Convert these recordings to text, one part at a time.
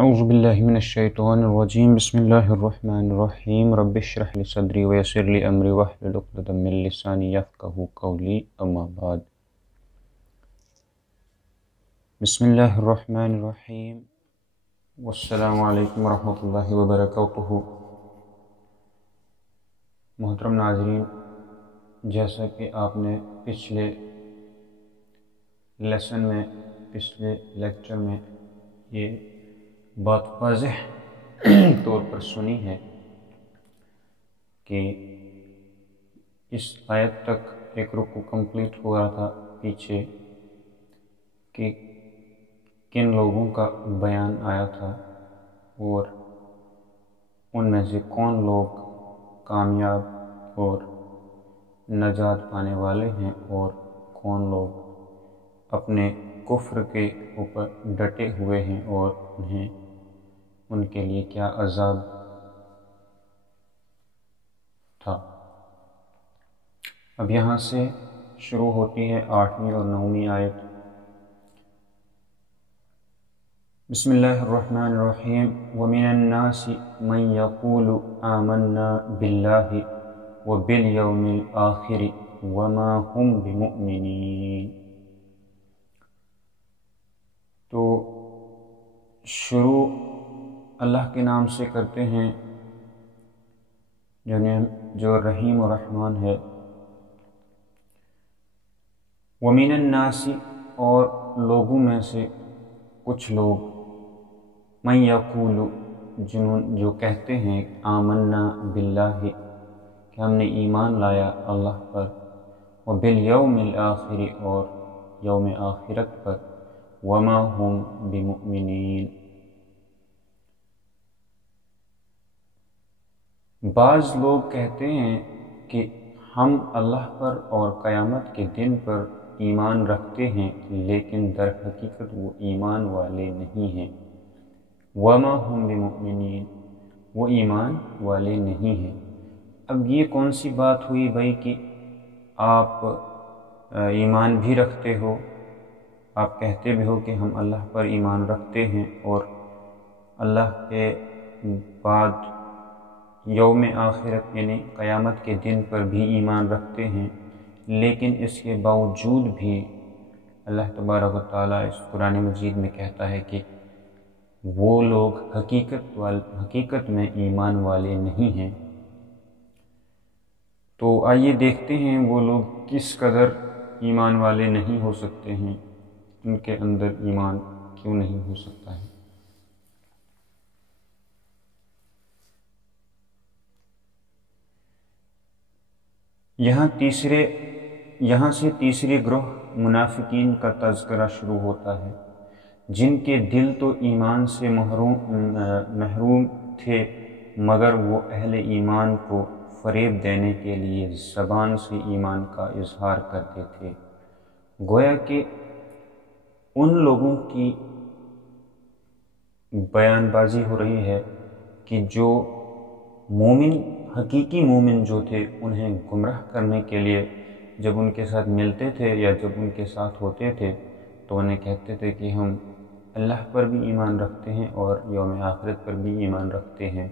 اعوذ باللہ من الشیطان الرجیم بسم اللہ الرحمن الرحیم رب اشرح لی صدری ویسر لی امری واحلل عقدۃ من لسانی یفقہوا قولی اما بعد۔ بسم اللہ الرحمن الرحیم والسلام علیکم ورحمۃ اللہ وبرکاتہ۔ محترم ناظرین، جیسا کہ آپ نے پچھلے لیکچر میں یہ بات واضح طور پر سنی ہے کہ اس آیت تک ایک رکوع کمپلیٹ ہو رہا تھا پیچھے کہ کن لوگوں کا بیان آیا تھا اور ان میں سے کون لوگ کامیاب اور نجات پانے والے ہیں اور کون لوگ اپنے کفر کے اوپر ڈٹے ہوئے ہیں اور ان کے لیے کیا عذاب تھا۔ اب یہاں سے شروع ہوتی ہے 8ویں اور 9ویں آیت۔ بسم اللہ الرحمن الرحیم وَمِنَ النَّاسِ مَن يَقُولُ آمَنَّا بِاللَّهِ وَبِالْيَوْمِ الْآخِرِ وَمَا هُمْ بِمُؤْمِنِينَ۔ تو شروع اللہ کے نام سے کرتے ہیں جو رحیم و رحمان ہے۔ وَمِنَ النَّاسِ اور لوگوں میں سے کچھ لوگ، مَن یقول جو کہتے ہیں آمنا باللہ کہ ہم نے ایمان لایا اللہ پر، وبالیوم الآخر اور یوم آخرت پر، وما ہم بمؤمنین بعض لوگ کہتے ہیں کہ ہم اللہ پر اور قیامت کے دن پر ایمان رکھتے ہیں لیکن در حقیقت وہ ایمان والے نہیں ہیں۔ وما ہم بمؤمنین وہ ایمان والے نہیں ہیں۔ اب یہ کون سی بات ہوئی بھائی کہ آپ ایمان بھی رکھتے ہو، آپ کہتے بھی ہو کہ ہم اللہ پر ایمان رکھتے ہیں اور اللہ کے بعد یوم آخرت یعنی قیامت کے دن پر بھی ایمان رکھتے ہیں، لیکن اس کے باوجود بھی اللہ تبارک و تعالیٰ اس قرآن مجید میں کہتا ہے کہ وہ لوگ حقیقت میں ایمان والے نہیں ہیں۔ تو آئیے دیکھتے ہیں وہ لوگ کس قدر ایمان والے نہیں ہو سکتے ہیں، ان کے اندر ایمان کیوں نہیں ہو سکتا ہے۔ یہاں سے تیسرے گروہ منافقین کا تذکرہ شروع ہوتا ہے، جن کے دل تو ایمان سے محروم تھے مگر وہ اہل ایمان کو فریب دینے کے لیے زبان سے ایمان کا اظہار کرتے تھے۔ گویا کہ ان لوگوں کی بیان بازی ہو رہی ہے کہ جو حقیقی مومن جو تھے انہیں گمراہ کرنے کے لیے جب ان کے ساتھ ملتے تھے یا جب ان کے ساتھ ہوتے تھے تو انہیں کہتے تھے کہ ہم اللہ پر بھی ایمان رکھتے ہیں اور یوم آخرت پر بھی ایمان رکھتے ہیں،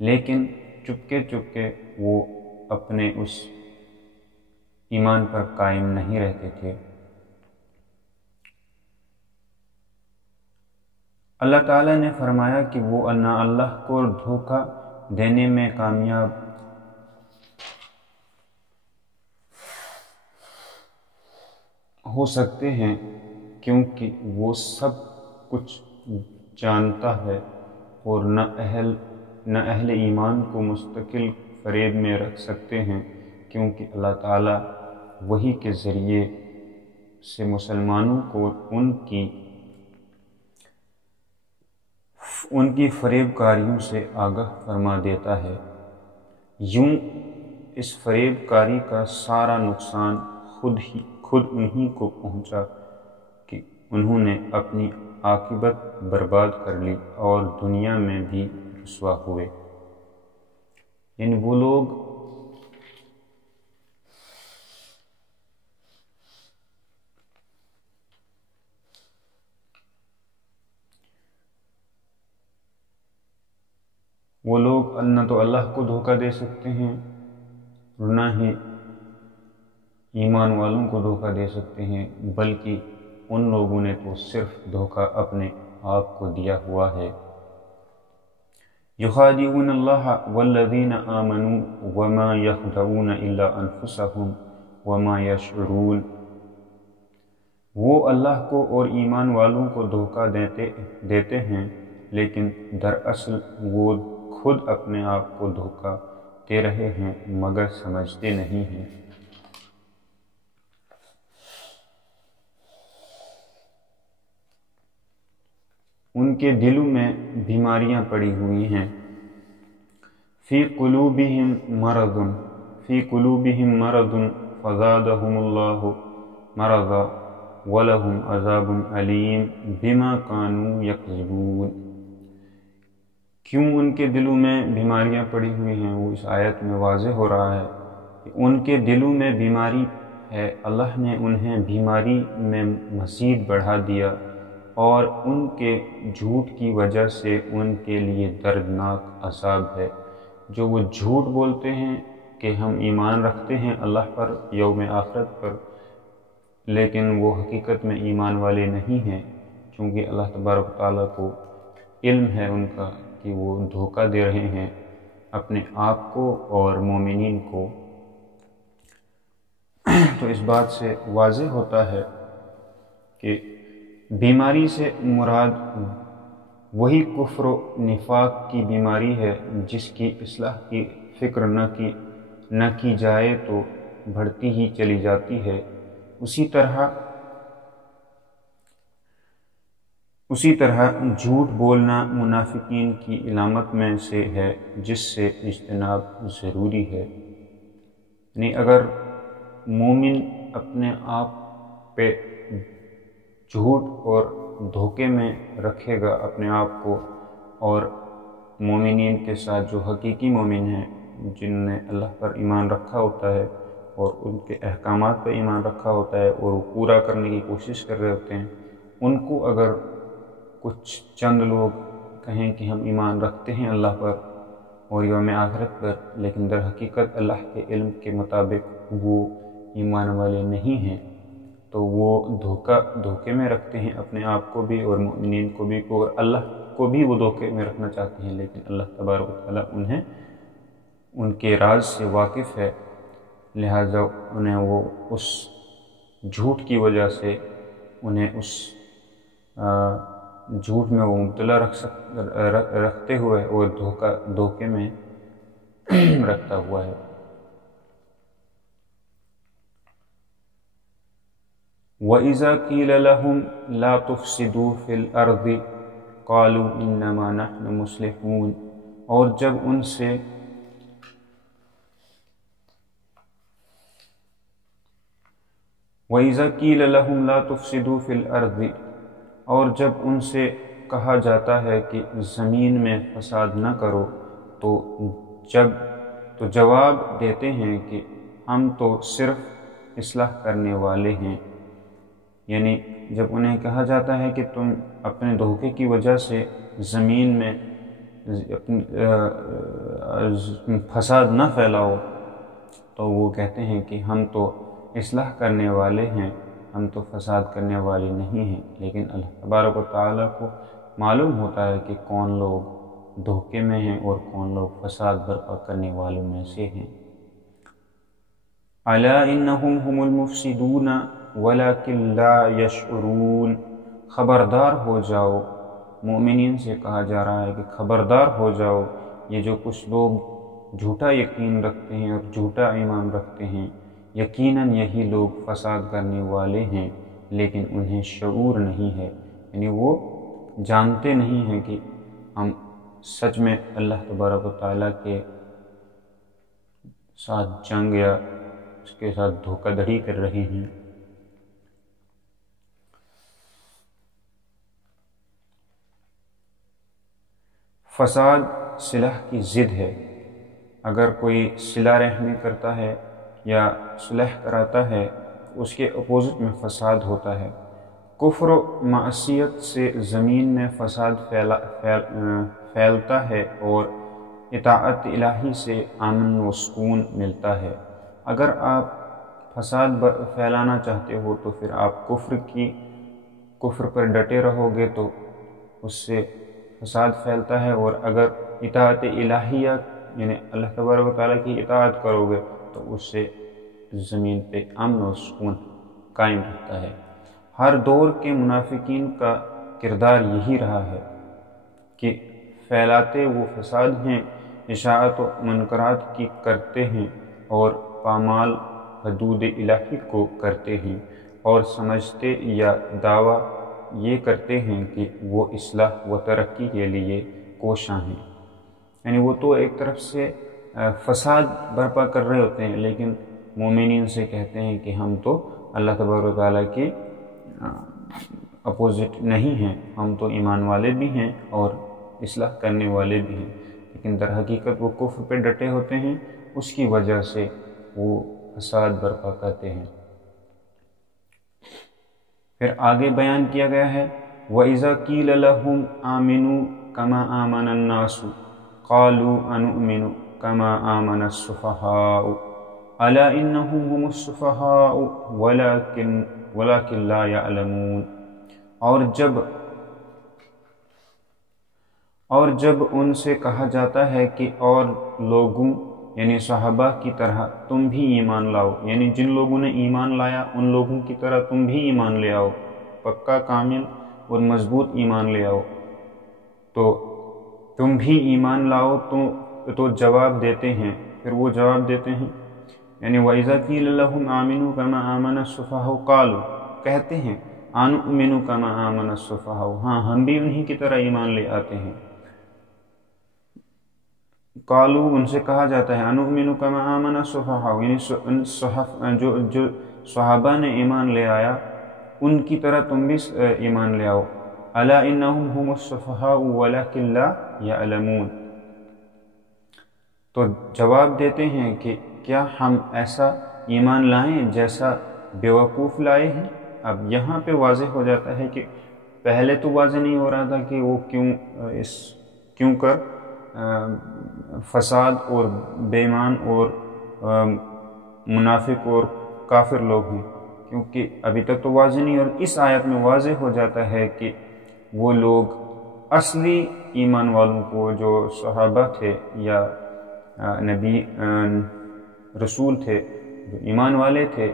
لیکن چپکے وہ اپنے اس ایمان پر قائم نہیں رہتے تھے۔ اللہ تعالیٰ نے فرمایا کہ وہ نہ اللہ کو دھوکہ دینے میں کامیاب ہو سکتے ہیں کیونکہ وہ سب کچھ جانتا ہے، اور نہ اہل ایمان کو مستقل فریب میں رکھ سکتے ہیں کیونکہ اللہ تعالیٰ وحی کے ذریعے سے مسلمانوں کو ان کی فریب کاریوں سے آگاہ فرما دیتا ہے۔ یوں اس فریب کاری کا سارا نقصان خود انہی کو پہنچا کہ انہوں نے اپنی عاقبت برباد کر لی اور دنیا میں بھی رسوا ہوئے۔ یعنی وہ لوگ وہ لوگ نہ تو اللہ کو دھوکہ دے سکتے ہیں نہ ہی ایمان والوں کو دھوکہ دے سکتے ہیں، بلکہ ان لوگوں نے تو صرف دھوکہ اپنے آپ کو دیا ہوا ہے۔ یخادعون اللہ والذین آمنوا وما یخدعون الا انفسهم وما یشعرون۔ وہ اللہ کو اور ایمان والوں کو دھوکہ دیتے ہیں، لیکن دراصل وہ خود اپنے آپ کو دھوکہ دے رہے ہیں مگر سمجھتے نہیں ہیں۔ ان کے دلوں میں بیماریاں پڑی ہوئی ہیں۔ فی قلوبہم مرض فزادہم اللہ مرضا ولہم عذاب علیم بما کانوا یکذبون۔ کیوں ان کے دلوں میں بیماریاں پڑی ہوئی ہیں؟ وہ اس آیت میں واضح ہو رہا ہے کہ ان کے دلوں میں بیماری ہے، اللہ نے انہیں بیماری میں مزید بڑھا دیا، اور ان کے جھوٹ کی وجہ سے ان کے لیے دردناک عذاب ہے۔ جو وہ جھوٹ بولتے ہیں کہ ہم ایمان رکھتے ہیں اللہ پر، یوم آخرت پر، لیکن وہ حقیقت میں ایمان والے نہیں ہیں، چونکہ اللہ تبارک و تعالیٰ کو علم ہے ان کا کہ وہ دھوکہ دے رہے ہیں اپنے آپ کو اور مومنین کو۔ تو اس بات سے واضح ہوتا ہے کہ بیماری سے مراد وہی کفر و نفاق کی بیماری ہے جس کی اصلاح کی فکر نہ کی جائے تو بڑھتی ہی چلی جاتی ہے۔ اسی طرح جھوٹ بولنا منافقین کی علامت میں سے ہے جس سے اجتناب ضروری ہے۔ یعنی اگر مومن اپنے آپ پہ جھوٹ اور دھوکے میں رکھے گا اپنے آپ کو، اور مومنین کے ساتھ جو حقیقی مومن ہیں جن نے اللہ پر ایمان رکھا ہوتا ہے اور ان کے احکامات پر ایمان رکھا ہوتا ہے اور وہ پورا کرنے کی کوشش کر رہے ہوتے ہیں، ان کو اگر کچھ چند لوگ کہیں کہ ہم ایمان رکھتے ہیں اللہ پر اور یوم آخرت پر، لیکن در حقیقت اللہ کے علم کے مطابق وہ ایمان والے نہیں ہیں، تو وہ دھوکے میں رکھتے ہیں اپنے آپ کو بھی اور مومنین کو بھی، اور اللہ کو بھی وہ دھوکے میں رکھنا چاہتے ہیں، لیکن اللہ تبارک و تعالیٰ انہیں ان کے راز سے واقف ہے، لہٰذا انہیں وہ اس جھوٹ کی وجہ سے انہیں اس جھوٹ میں وہ مبتلا رکھتے ہوئے اور دھوکے میں رکھتا ہوا ہے۔ وَإِذَا قِيلَ لَهُمْ لَا تُفْسِدُوا فِي الْأَرْضِ قَالُوا إِنَّمَا نَحْنُ مُصْلِحُونَ، اور جب ان سے وَإِذَا قِيلَ لَهُمْ لَا تُفْسِدُوا فِي الْأَرْضِ، اور جب ان سے کہا جاتا ہے کہ زمین میں فساد نہ کرو، تو جواب دیتے ہیں کہ ہم تو صرف اصلاح کرنے والے ہیں۔ یعنی جب انہیں کہا جاتا ہے کہ تم اپنے دھوکے کی وجہ سے زمین میں فساد نہ پھیلاؤ، تو وہ کہتے ہیں کہ ہم تو اصلاح کرنے والے ہیں، ہم تو فساد کرنے والے نہیں ہیں، لیکن اللہ تبارک و تعالیٰ کو معلوم ہوتا ہے کہ کون لوگ دھوکے میں ہیں اور کون لوگ فساد برپا کرنے والوں میں سے ہیں۔ الا انہم هم المفسدون ولکن لا یشعرون، خبردار ہو جاؤ، مومنین سے کہا جا رہا ہے کہ خبردار ہو جاؤ، یہ جو کچھ لوگ جھوٹا یقین رکھتے ہیں اور جھوٹا ایمان رکھتے ہیں، یقیناً یہی لوگ فساد کرنے والے ہیں، لیکن انہیں شعور نہیں ہے، یعنی وہ جانتے نہیں ہیں کہ ہم سچ میں اللہ تبارک و تعالیٰ کے ساتھ جنگ یا اس کے ساتھ دھوکہ دھڑی کر رہے ہیں۔ فساد صلح کی ضد ہے۔ اگر کوئی صلح رحمی کرتا ہے یا صلح کراتا ہے، اس کے اپوزٹ میں فساد ہوتا ہے۔ کفر و معصیت سے زمین میں فساد پھیلتا ہے اور اطاعت الہی سے امن و سکون ملتا ہے۔ اگر آپ فساد پھیلانا چاہتے ہو تو پھر آپ کفر پر ڈٹے رہو گے تو اس سے فساد پھیلتا ہے، اور اگر اطاعت الہیہ یعنی اللہ تبارک و تعالیٰ کی اطاعت کرو گے تو اس سے زمین پہ امن و سکون قائم رہتا ہے۔ ہر دور کے منافقین کا کردار یہی رہا ہے کہ پھیلاتے وہ فساد ہیں، اشاعت و منکرات کی کرتے ہیں اور پامال حدود الہی کو کرتے ہیں، اور سمجھتے یا دعویٰ یہ کرتے ہیں کہ وہ اصلاح و ترقی کے لیے کوشاں ہیں۔ یعنی وہ تو ایک طرف سے فساد برپا کر رہے ہوتے ہیں، لیکن مومنین سے کہتے ہیں کہ ہم تو اللہ تبارک و تعالیٰ کے اپوزٹ نہیں ہیں، ہم تو ایمان والے بھی ہیں اور اصلاح کرنے والے بھی ہیں، لیکن در حقیقت وہ کفر پہ ڈٹے ہوتے ہیں، اس کی وجہ سے وہ فساد برپا کرتے ہیں۔ پھر آگے بیان کیا گیا ہے وَإِذَا قِيلَ لَهُمْ آمِنُوا كَمَا آمَنَ النَّاسُ قَالُوا أَنُؤْمِنُ كَمَا آمَنَ السُّفَهَاءُ أَلَا إِنَّهُمْ هُمُ السُّفَهَاءُ وَلَكِنْ لَا يَعْلَمُونَ۔ اور جب ان سے کہا جاتا ہے کہ اور لوگوں یعنی صحابہ کی طرح تم بھی ایمان لاؤ، یعنی جن لوگوں نے ایمان لایا ان لوگوں کی طرح تم بھی ایمان لے آؤ، پکا کامل اور مضبوط ایمان لے آؤ، تو تم بھی ایمان لاؤ تو جواب دیتے ہیں، پھر وہ جواب دیتے ہیں یعنی وَإِذَا قِيلَ لَهُمْ آمِنُوا كَمَا آمَنَ السُّفَهَاءُ قَالُوا کہتے ہیں أَنُؤْمِنُ كَمَا آمَنَ السُّفَهَاءُ ہاں ہم بھی انہی کی طرح ایمان لے آتے ہیں۔ قالو ان سے کہا جاتا ہے أَنُؤْمِنُ كَمَا آمَنَ السُّفَهَاءُ یعنی جو صحابہ نے ایمان لے آیا ان کی طرح تم بھی ایمان لے آؤ۔ أَلَا إِنَّهُمْ هُمُ السُّفَهَاءُ وَلَكِنْ لَا يَعْلَمُونَ تو جواب دیتے ہیں کہ کیا ہم ایسا ایمان لائیں جیسا بیوقوف لائے ہیں۔ اب یہاں پہ واضح ہو جاتا ہے کہ پہلے تو واضح نہیں ہو رہا تھا کہ وہ کیوں کر فساد اور بے ایمان اور منافق اور کافر لوگ ہیں، کیونکہ ابھی تک تو واضح نہیں، اور اس آیت میں واضح ہو جاتا ہے کہ وہ لوگ اصلی ایمان والوں کو جو صحابہ تھے یا نبی رسول تھے جو ایمان والے تھے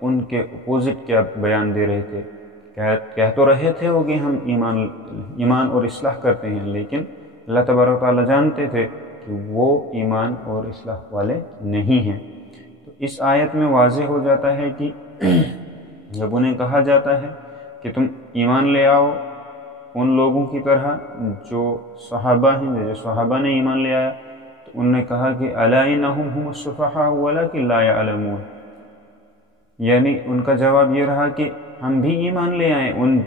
ان کے اپوزٹ کیا بیان دے رہے تھے، کہہ تو رہے تھے وہ کہ ہم ایمان اور اصلاح کرتے ہیں، لیکن اللہ تبارک و تعالیٰ جانتے تھے کہ وہ ایمان اور اصلاح والے نہیں ہیں۔ تو اس آیت میں واضح ہو جاتا ہے کہ جب انہیں کہا جاتا ہے کہ تم ایمان لے آؤ ان لوگوں کی طرح جو صحابہ ہیں، جو صحابہ نے ایمان لے آیا، تو انہوں نے کہا کہ أَلَا إِنَّهُمْ هُمُ السُّفَهَاءُ وَلَكِنْ لَا يَعْلَمُونَ یعنی ان کا جواب یہ رہا کہ ہم بھی ایمان لے آئیں ان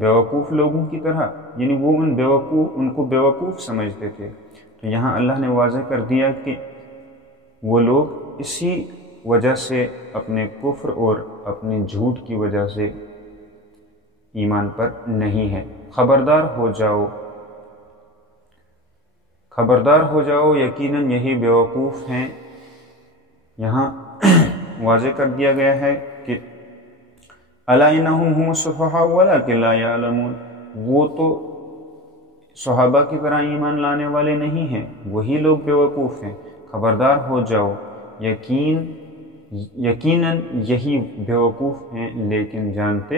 بیوقوف لوگوں کی طرح، یعنی وہ ان کو بیوقوف سمجھتے تھے۔ تو یہاں اللہ نے واضح کر دیا کہ وہ لوگ اسی وجہ سے اپنے کفر اور اپنے جھوٹ کی وجہ سے ایمان پر نہیں ہے۔ خبردار ہو جاؤ یقیناً یہی بیوقوف ہیں۔ یہاں واضح کر دیا گیا ہے کہ أَلَا إِنَّهُمْ هُمُ السُّفَهَاءُ وَلَكِنْ لَا يَعْلَمُونَ وہ تو صحابہ کی طرح ایمان لانے والے نہیں ہیں، وہی لوگ بیوقوف ہیں۔ خبردار ہو جاؤ یقیناً یہی بیوقوف ہیں لیکن جانتے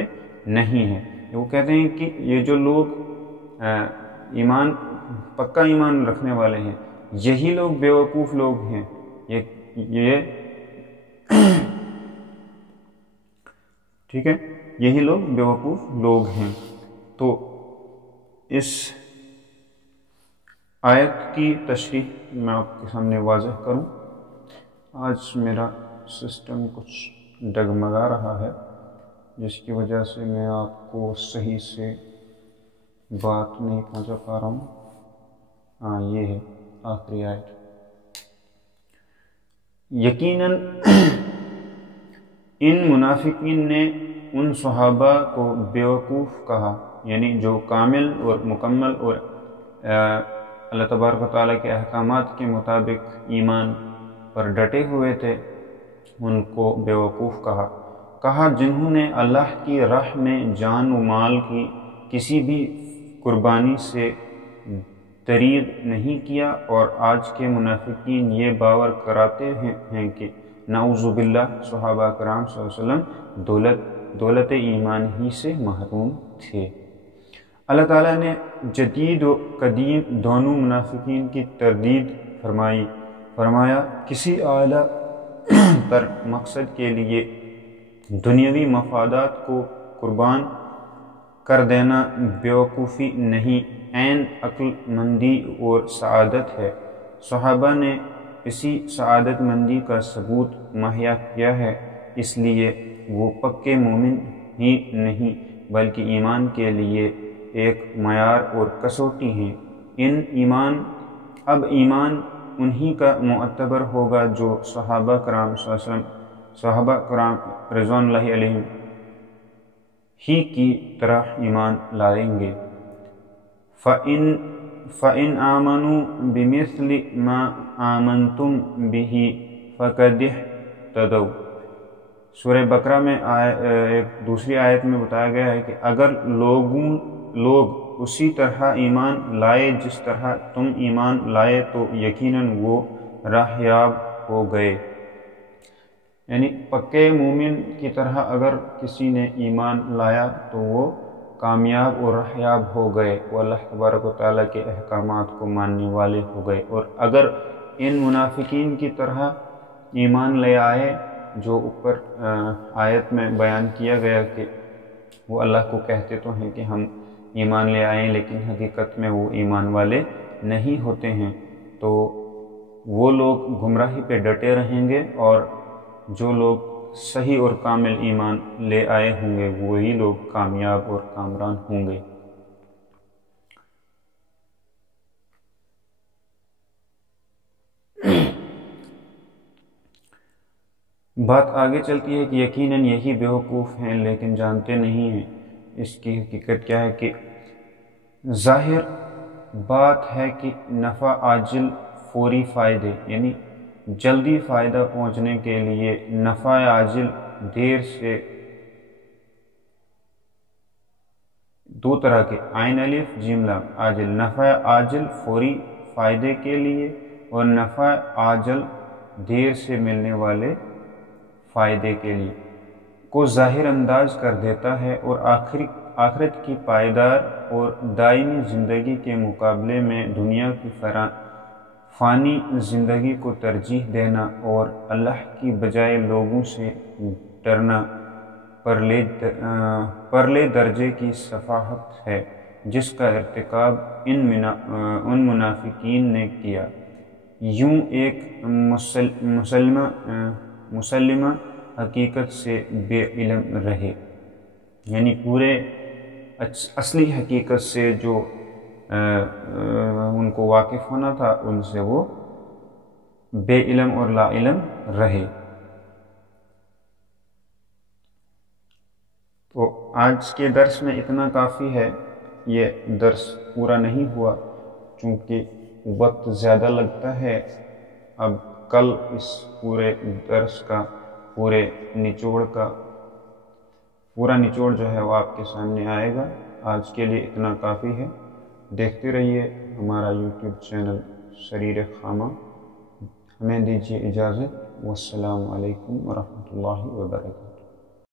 نہیں ہیں۔ وہ کہتے ہیں کہ یہ جو لوگ پکا ایمان رکھنے والے ہیں یہی لوگ بیوقوف لوگ ہیں، یہ ٹھیک ہے، یہی لوگ بیوقوف لوگ ہیں۔ تو اس آیت کی تشریح میں آپ کے سامنے واضح کروں۔ آج میرا سسٹم کچھ ڈگمگا رہا ہے جس کی وجہ سے میں آپ کو صحیح سے بات نہیں پہنچا پا رہا ہوں۔ یہ ہے آخری آیت۔ یقیناً ان منافقین نے ان صحابہ کو بیوقوف کہا، یعنی جو کامل اور مکمل اور اللہ تبارک و تعالیٰ کے احکامات کے مطابق ایمان پر ڈٹے ہوئے تھے ان کو بیوقوف کہا جنہوں نے اللہ کی راہ میں جان و مال کی کسی بھی قربانی سے دریغ نہیں کیا، اور آج کے منافقین یہ باور کراتے ہیں کہ نعوذ باللہ صحابہ کرام صلی اللہ علیہ وسلم دولت ایمان ہی سے محروم تھے۔ اللہ تعالیٰ نے جدید و قدیم دونوں منافقین کی تردید فرمایا کسی اعلیٰ تر مقصد کے لیے دنیاوی مفادات کو قربان کر دینا بیوقوفی نہیں، عین عقل مندی اور سعادت ہے۔ صحابہ نے اسی سعادت مندی کا ثبوت مہیا کیا ہے، اس لیے وہ پکے مومن ہی نہیں بلکہ ایمان کے لیے ایک معیار اور کسوٹی ہیں۔ اب ایمان انہی کا معتبر ہوگا جو صحابہ کرام صلی اللہ علیہ وسلم، صحابہ کرام رضوان اللہ علیہم ہی کی طرح ایمان لائیں گے۔ فَإِنْ آمَنُوا بِمِثْلِ مَا آمَنْتُمْ بِهِ فَقَدِ اهْتَدَوْا۔ سورہ بقرہ میں ایک دوسری آیت میں بتایا گیا ہے کہ اگر لوگ اسی طرح ایمان لائے جس طرح تم ایمان لائے تو یقیناً وہ راہیاب ہو گئے، یعنی پکے مومن کی طرح اگر کسی نے ایمان لایا تو وہ کامیاب اور راہیاب ہو گئے، وہ اللہ تبارک و تعالیٰ کے احکامات کو ماننے والے ہو گئے۔ اور اگر ان منافقین کی طرح ایمان لے آئے جو اوپر آیت میں بیان کیا گیا کہ وہ اللہ کو کہتے تو ہیں کہ ہم ایمان لے آئیں لیکن حقیقت میں وہ ایمان والے نہیں ہوتے ہیں، تو وہ لوگ گمراہی پہ ڈٹے رہیں گے، اور جو لوگ صحیح اور کامل ایمان لے آئے ہوں گے وہی لوگ کامیاب اور کامران ہوں گے۔ بات آگے چلتی ہے کہ یقیناً یہی بیوقوف ہیں لیکن جانتے نہیں ہیں اس کی حقیقت کیا ہے کہ ظاہر بات ہے کہ نفع عاجل فوری فائدے، یعنی جلدی فائدہ پہنچنے کے لیے نفع عاجل دیر سے دو طرح کے عین الف جیم لام عاجل، نفع عاجل فوری فائدے کے لیے اور نفع عاجل دیر سے ملنے والے فائدے کے لیے کو ظاہر انداز کر دیتا ہے، اور آخرت کی پائیدار اور دائمی زندگی کے مقابلے میں دنیا کی فانی زندگی کو ترجیح دینا اور اللہ کی بجائے لوگوں سے ڈرنا پرلے درجے کی سفاہت ہے جس کا ارتکاب ان منافقین نے کیا۔ یوں ایک مسلمہ حقیقت سے بے علم رہے، یعنی پورے اصلی حقیقت سے جو ان کو واقف ہونا تھا ان سے وہ بے علم اور لا علم رہے۔ تو آج کے درس میں اتنا کافی ہے، یہ درس پورا نہیں ہوا چونکہ وقت زیادہ لگتا ہے۔ اب کل اس پورے درس کا پورا نچوڑ جو ہے وہ آپ کے سامنے آئے گا۔ آج کے لیے اتنا کافی ہے، دیکھتے رہیے ہمارا یوٹیوب چینل شریر خامہ۔ ہمیں دیجیے اجازت، والسلام علیکم ورحمۃ اللہ وبرکاتہ۔